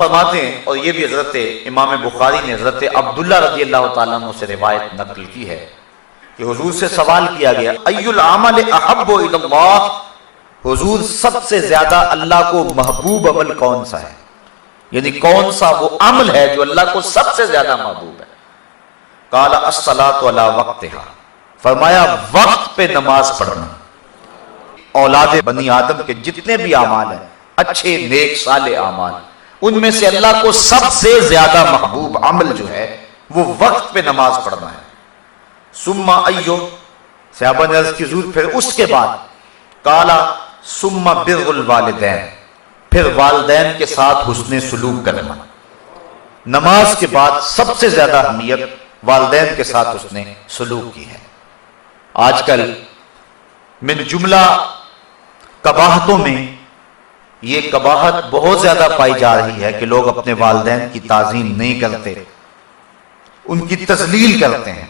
فرماتے ہیں، اور یہ بھی حضرت امام بخاری نے حضرت عبداللہ رضی اللہ تعالیٰ عنہ سے روایت نقل کی ہے کہ حضور سے سوال کیا گیا ای العمل احب الی اللہ، حضور سب سے زیادہ اللہ کو محبوب عمل کون سا ہے، یعنی کون سا وہ عمل ہے جو اللہ کو سب سے زیادہ محبوب ہے؟ قال الصلاۃ علی وقتہا، فرمایا وقت پہ نماز پڑھنا۔ اولاد بنی آدم کے جتنے بھی اعمال ہیں، اچھے نیک صالح اعمال، ان میں سے اللہ کو سب سے زیادہ محبوب عمل جو ہے وہ وقت پہ نماز پڑھنا ہے۔ ثم ایو، صحابہ نے عرض کی حضور پھر اس کے بعد؟ قال ثم بر الوالدین، پھر والدین کے ساتھ حسن سلوک کرنا۔ نماز کے بعد سب سے زیادہ اہمیت والدین کے ساتھ حسن سلوک کی ہے۔ آج کل من جملہ قباحتوں میں یہ قباحت بہت زیادہ پائی جا رہی ہے کہ لوگ اپنے والدین کی تعظیم نہیں کرتے، ان کی تذلیل کرتے ہیں۔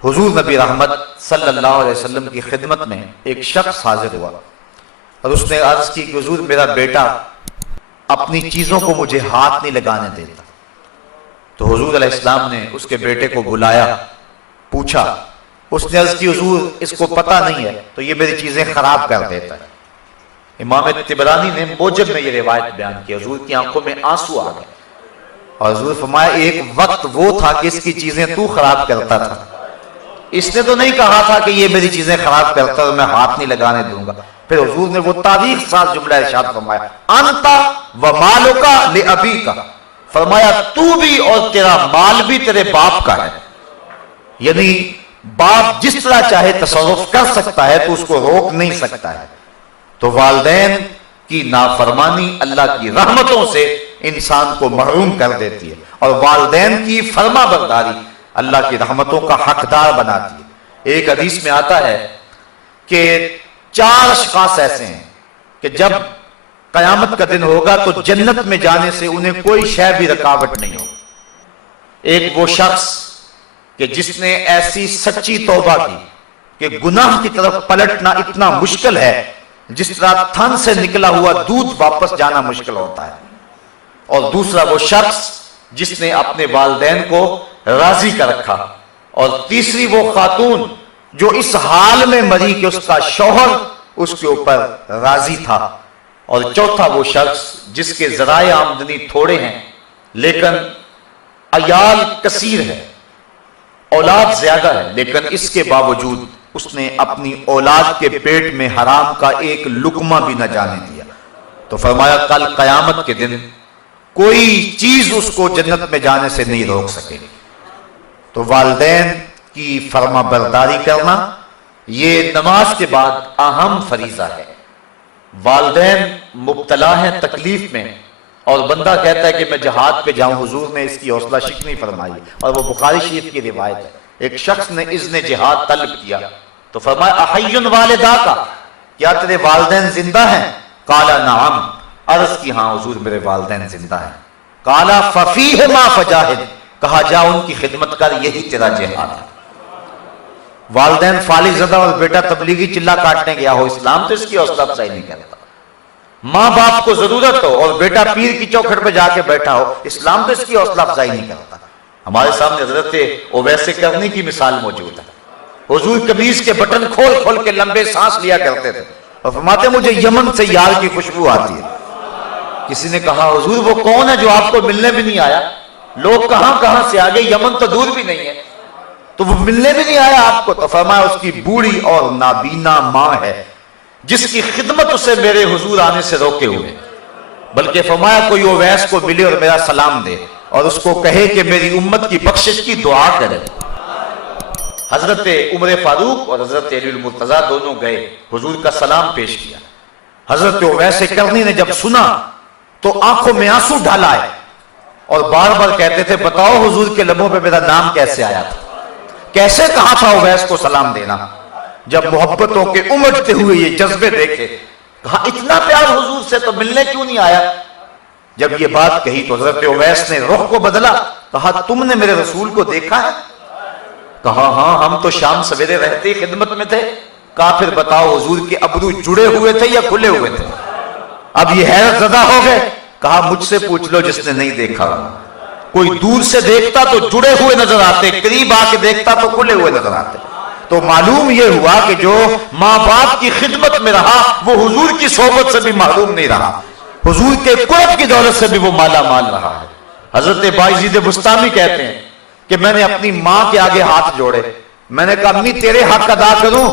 حضور نبی رحمت صلی اللہ علیہ وسلم کی خدمت میں ایک شخص حاضر ہوا اور اس نے عرض کی کہ حضور میرا بیٹا اپنی چیزوں کو مجھے ہاتھ نہیں لگانے دیتا۔ تو حضور علیہ السلام نے اس کے بیٹے کو بلایا، پوچھا، اس نے عرض کی حضور اس کو پتہ نہیں ہے تو یہ میری چیزیں خراب کر دیتا ہے۔ امام طبرانی نے موجب میں یہ روایت بیان کی، حضور کی آنکھوں میں آنسو آ گئے اور حضور فرمایا ایک وقت وہ تھا کہ اس کی چیزیں تو خراب کرتا تھا، اس نے تو نہیں کہا تھا کہ یہ میری چیزیں خراب کرتا اور میں ہاتھ نہیں لگانے دوں گا۔ پھر حضور نے وہ تاریخ ساز جملہ ارشاد فرمایا انت و مالک لابیک، فرمایا تو بھی اور تیرا مال بھی تیرے باپ کا ہے، یعنی باپ جس طرح چاہے تصرف کر سکتا ہے تو اس کو روک نہیں سکتا ہے۔ تو والدین کی نافرمانی اللہ کی رحمتوں سے انسان کو محروم کر دیتی ہے، اور والدین کی فرما برداری اللہ کی رحمتوں کا حقدار بناتی ہے۔ ایک حدیث میں آتا ہے کہ 4 اشخاص ایسے ہیں کہ جب قیامت کا دن ہوگا تو جنت میں جانے سے انہیں کوئی شے بھی رکاوٹ نہیں ہوگی۔ ایک وہ شخص کہ جس نے ایسی سچی توبہ کی کہ گناہ کی طرف پلٹنا اتنا مشکل ہے جس طرح تھن سے نکلا ہوا دودھ واپس جانا مشکل ہوتا ہے، اور دوسرا وہ شخص جس نے اپنے والدین کو راضی کر رکھا، اور تیسری وہ خاتون جو اس حال میں مری کہ اس کا شوہر اس کے اوپر راضی تھا، اور چوتھا وہ شخص جس کے ذرائع آمدنی تھوڑے ہیں لیکن عیال کثیر ہے، اولاد زیادہ ہے، لیکن اس کے باوجود اس نے اپنی اولاد کے پیٹ میں حرام کا ایک لقمہ بھی نہ جانے دیا۔ تو فرمایا کل قیامت کے دن کوئی چیز اس کو جنت میں جانے سے نہیں روک سکے۔ تو والدین کی فرما برداری کرنا یہ نماز کے بعد اہم فریضہ ہے۔ والدین مبتلا ہیں تکلیف میں اور بندہ کہتا ہے کہ میں جہاد پہ جاؤں، حضور نے اس کی حوصلہ شکنی فرمائی، اور وہ بخاری شریف کی روایت ہے۔ ایک شخص نے اذن جہاد طلب کیا تو فرمایا احی والداک، کیا تیرے والدین زندہ ہیں؟ قال نعم، عرض کی ہاں حضور میرے والدین زندہ ہیں۔ قال ففیہما فجاہد، کہا جا ان کی خدمت کر، یہی تیرا جہاد ہے۔ والدین فالغ زدہ اور بیٹا تبلیغی چلا کاٹنے گیا ہو، اسلام تو اس کی حوصلہ افزائی نہیں کرتا۔ ماں باپ کو ضرورت ہو اور بیٹا پیر کی چوکھٹ پہ جا کے بیٹھا ہو، اسلام تو اس کی حوصلہ افزائی نہیں کرتا۔ ہمارے سامنے حضرت اویس کرنی کی مثال موجود ہے۔ حضور قمیص کے بٹن کھول کھول کے لمبے سانس لیا کرتے تھے اور فرماتے مجھے یمن سے یار کی خوشبو آتی ہے۔ کسی نے کہا حضور وہ کون ہے جو آپ کو ملنے بھی نہیں آیا؟ لوگ کہاں کہاں سے آگے، یمن تو دور بھی نہیں ہے، تو وہ ملنے بھی نہیں آیا آپ کو؟ تو فرمایا اس کی بوڑھی اور نابینا ماں ہے جس کی خدمت اسے میرے حضور آنے سے روکے ہوئے، بلکہ فرمایا کوئی اویس کو ملے اور میرا سلام دے اور اس کو کہے کہ میری امت کی بخشش کی دعا کرے۔ حضرت عمر فاروق اور حضرت علی المرتضیٰ دونوں گئے، حضور کا سلام پیش کیا۔ حضرت اویس کرنی نے جب سنا تو آنکھوں میں آنسو ڈال آئے اور بار بار کہتے تھے بتاؤ حضور کے لبوں پہ میرا نام کیسے آیا تھا، کیسے کہا تھا اویس کو سلام دینا؟ جب محبتوں کے امٹتے ہوئے یہ جذبے دیکھے، کہا اتنا پیار حضور سے تو ملنے کیوں نہیں آیا؟ جب یہ بات کہی تو حضرت اویس نے رخ کو بدلا، کہا تم نے میرے رسول کو دیکھا ہے؟ کہا ہاں ہم تو شام سویرے رہتے خدمت میں تھے۔ کہا پھر بتاؤ حضور کے ابرو جڑے ہوئے تھے یا کھلے ہوئے تھے؟ اب یہ حیرت زدہ ہو گئے کہا مجھ سے پوچھ لو جس نے نہیں دیکھا. کوئی دور سے دیکھتا تو جڑے ہوئے نظر آتے, قریب آ کے دیکھتا تو کھلے ہوئے نظر آتے. تو معلوم یہ ہوا کہ جو ماں باپ کی خدمت میں رہا وہ حضور کی صحبت سے بھی محروم نہیں رہا, حضور کے قرب کی دولت سے بھی وہ مالا مال رہا ہے. حضرت بایزید بستامی کہتے ہیں کہ میں نے اپنی ماں کے آگے ہاتھ جوڑے, میں نے کہا امی تیرے حق ادا کروں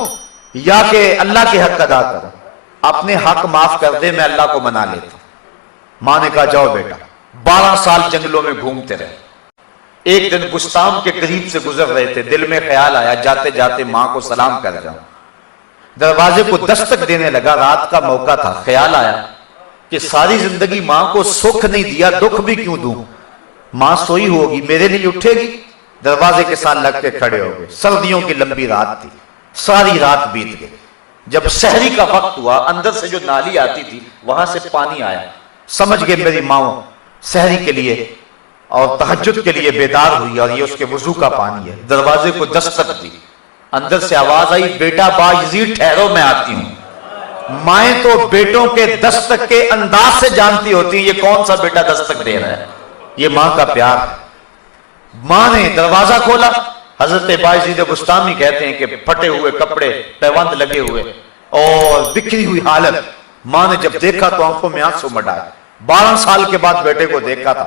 یا کہ اللہ کے حق ادا کروں؟ اپنے حق معاف کر دے, میں اللہ کو منا لیتا ہوں. ماں نے کہا جاؤ بیٹا. 12 سال جنگلوں میں گھومتے رہے. ایک دن بستان کے قریب سے گزر رہے تھے, دل میں خیال آیا جاتے جاتے ماں کو سلام کر جاؤں. دروازے کو دستک دینے لگا, رات کا موقع تھا. خیال آیا کہ ساری زندگی ماں کو سکھ نہیں دیا, دکھ بھی کیوں دوں؟ ماں سوئی ہوگی, میرے لیے اٹھے گی. دروازے کے ساتھ لگ کے کھڑے ہو گئے. سردیوں کی لمبی رات تھی, ساری رات بیت گئی. جب سحری کا وقت ہوا, اندر سے جو نالی آتی تھی وہاں سے پانی آیا. سمجھ گئے میری ماں سحری کے لیے اور تہجد کے لیے بیدار ہوئی اور یہ اس کے وضو کا پانی ہے. دروازے کو دستک دی, اندر سے آواز آئی بیٹا بایزید ٹھہرو میں آتی ہوں. مائیں تو بیٹوں کے دستک کے انداز سے جانتی ہوتی ہیں یہ کون سا بیٹا دستک دے رہا ہے, یہ ماں کا پیار ہے. ماں نے دروازہ کھولا. حضرت بایزید بستامی کہتے ہیں کہ پھٹے ہوئے کپڑے, پیوند لگے ہوئے اور بکھری ہوئی حالت. ماں نے جب دیکھا تو آنکھوں میں آنسو مڈائے. 12 سال کے بعد بیٹے کو دیکھا تھا.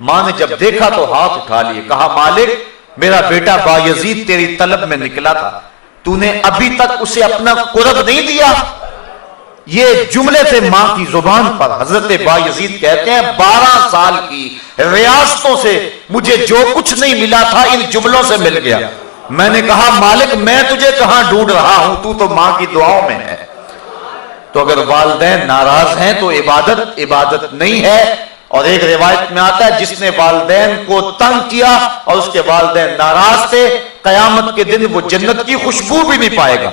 ماں نے جب دیکھا تو ہاتھ اٹھا لیے, کہا مالک میرا بیٹا بایزید تیری طلب میں نکلا تھا, تو نے ابھی تک اسے اپنا قرب نہیں دیا. یہ جملے تھے ماں کی زبان پر. حضرت بایزید کہتے ہیں 12 سال کی ریاستوں سے مجھے جو کچھ نہیں ملا تھا ان جملوں سے مل گیا. میں نے کہا مالک میں تجھے کہاں ڈھونڈ رہا ہوں, تو ماں کی دعاؤں میں ہے. تو اگر والدین ناراض ہیں تو عبادت نہیں ہے. اور ایک روایت میں آتا ہے جس نے والدین کو تنگ کیا اور اس کے والدین ناراض تھے, قیامت کے دن وہ جنت کی خوشبو بھی نہیں پائے گا.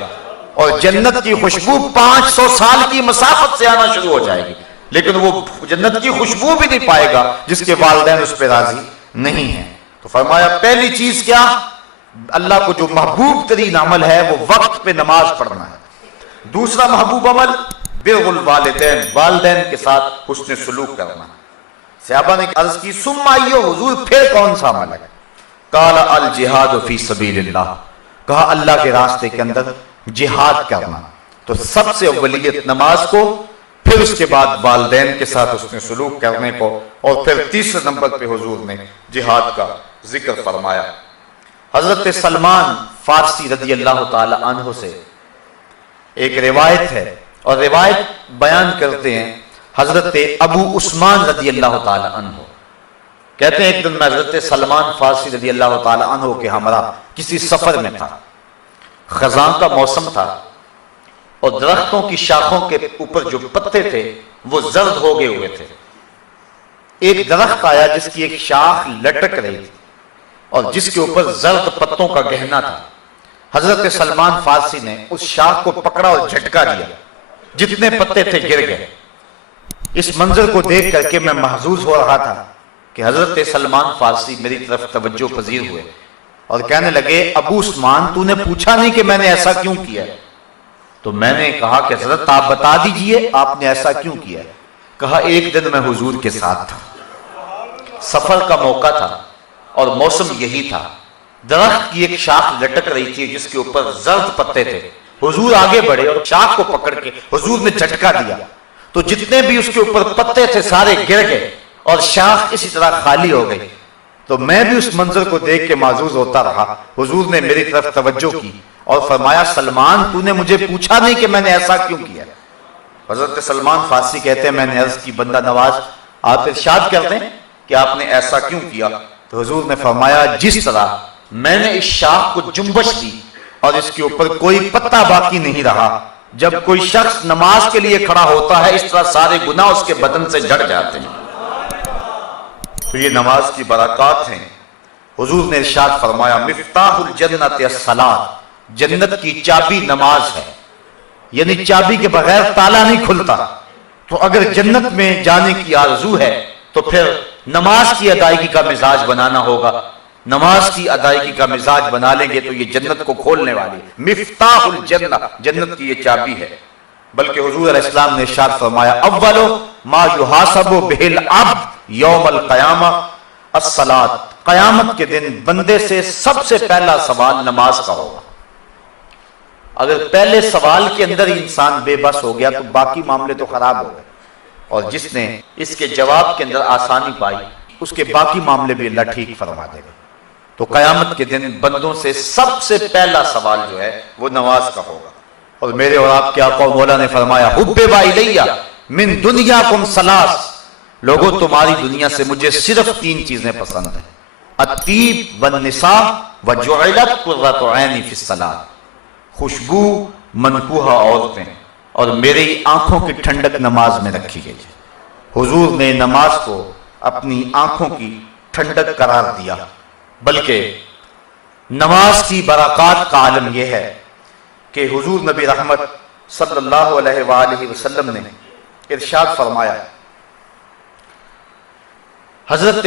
اور جنت کی خوشبو 500 سال کی مسافت سے آنا شروع ہو جائے گی, لیکن وہ جنت کی خوشبو بھی نہیں پائے گا جس کے والدین اس پہ راضی نہیں ہیں. تو فرمایا پہلی چیز کیا, اللہ کو جو محبوب ترین عمل ہے وہ وقت پہ نماز پڑھنا ہے. دوسرا محبوب عمل بر الوالدین, والدین کے ساتھ حسن سلوک کرنا. صحابہ نے عرض کی ثم ایو حضور پھر کون سا عمل ہے؟ قال الجہاد فی سبیل اللہ, کہا اللہ کے راستے کے اندر جہاد کرنا. تو سب سے اولیت نماز کو, پھر اس کے بعد والدین کے ساتھ اس نے سلوک کرنے کو, اور پھر تیسرے نمبر پہ حضور نے جہاد کا ذکر فرمایا. حضرت سلمان فارسی رضی اللہ تعالی عنہ سے ایک روایت ہے, اور روایت بیان کرتے ہیں حضرت ابو عثمان رضی اللہ تعالی عنہ. کہتے ہیں ایک دن میں حضرت سلمان فارسی رضی اللہ تعالی عنہ کے ہمراہ کسی سفر میں تھا. خزاں کا موسم تھا اور درختوں کی شاخوں کے اوپر جو پتے تھے وہ زرد ہو گئے ہوئے تھے. ایک درخت آیا جس کی ایک شاخ لٹک رہی تھی اور جس کے اوپر زرد پتوں کا گہنا تھا. حضرت سلمان فارسی نے اس شاخ کو پکڑا اور جھٹکا دیا, جتنے پتے تھے گر گئے. اس منظر کو دیکھ کر کے میں محظوظ ہو رہا تھا کہ حضرت سلمان فارسی میری طرف توجہ پذیر ہوئے اور کہنے لگے ابو عثمان تو نے پوچھا نہیں کہ میں نے ایسا کیوں کیا؟ تو میں نے کہا کہ حضرت آپ بتا دیجئے آپ نے ایسا کیوں کیا؟ کہا ایک دن میں حضور کے ساتھ تھا, سفر کا موقع تھا اور موسم یہی تھا. درخت کی ایک شاخ لٹک رہی تھی جس کے اوپر زرد پتے تھے. حضور آگے بڑھے اور شاخ کو پکڑ کے حضور نے جھٹکا دیا تو جتنے بھی اس کے اوپر پتے تھے سارے گر گئے اور شاخ اسی طرح خالی ہو گئی. تو میں بھی اس منظر کو دیکھ کے معزوز ہوتا رہا. حضور نے میری طرف توجہ کی اور فرمایا سلمان تو نے مجھے پوچھا نہیں کہ میں نے ایسا کیوں کیا؟ حضرت سلمان فارسی کہتے ہیں میں نے عرض کی بندہ نواز آپ ارشاد کرتے ہیں کہ آپ نے ایسا کیوں کیا؟ تو حضور نے فرمایا جس طرح میں نے اس شاخ کو جنبش دی اور اس کے اوپر کوئی پتا باقی نہیں رہا, جب کوئی شخص نماز کے لیے کھڑا ہوتا ہے اس طرح سارے گناہ اس کے بدن سے جھڑ جاتے ہیں. تو یہ نماز کی برکات ہیں. حضور نے ارشاد فرمایا مفتاح الجنت الصلاۃ, جنت کی چابی نماز ہے, یعنی چابی کے بغیر تالا نہیں کھلتا. تو اگر جنت میں جانے کی آرزو ہے تو پھر نماز کی ادائیگی کا مزاج بنانا ہوگا. نماز کی ادائیگی کا مزاج بنا لیں گے تو یہ جنت کو کھولنے والی مفتاح الجنہ, جنت کی یہ چابی ہے. بلکہ حضور علیہ السلام نے ارشاد فرمایا اول ما یحاسب بہ العبد یوم القیامہ الصلاۃ، قیامت کے دن بندے سے سب سے پہلا سوال نماز کا ہوگا۔ اگر پہلے سوال کے اندر ہی انسان بے بس ہو گیا تو باقی معاملے تو خراب ہو گئے، اور جس نے اس کے جواب کے اندر آسانی پائی اس کے باقی معاملے بھی اللہ ٹھیک فرما دے گا۔ تو قیامت کے دن بندوں سے سب سے پہلا سوال جو ہے وہ نماز کا ہوگا۔ اور میرے اور آپ کے آقا و مولا نے فرمایا حبب الیہ من دنیاکم ثلاث، لوگوں تمہاری دنیا سے مجھے صرف 3 چیزیں پسند ہیں، الطیب والنساء وجعلت قرۃ عینی فی الصلاۃ، خوشبو، منکوحہ عورتیں، اور میری آنکھوں کی ٹھنڈک نماز میں رکھی گئی ہے۔ حضور نے نماز کو اپنی آنکھوں کی ٹھنڈک قرار دیا، بلکہ نماز کی برکات کا عالم یہ ہے کہ حضور نبی رحمت صلی اللہ علیہ وآلہ وسلم نے ارشاد فرمایا، حضرت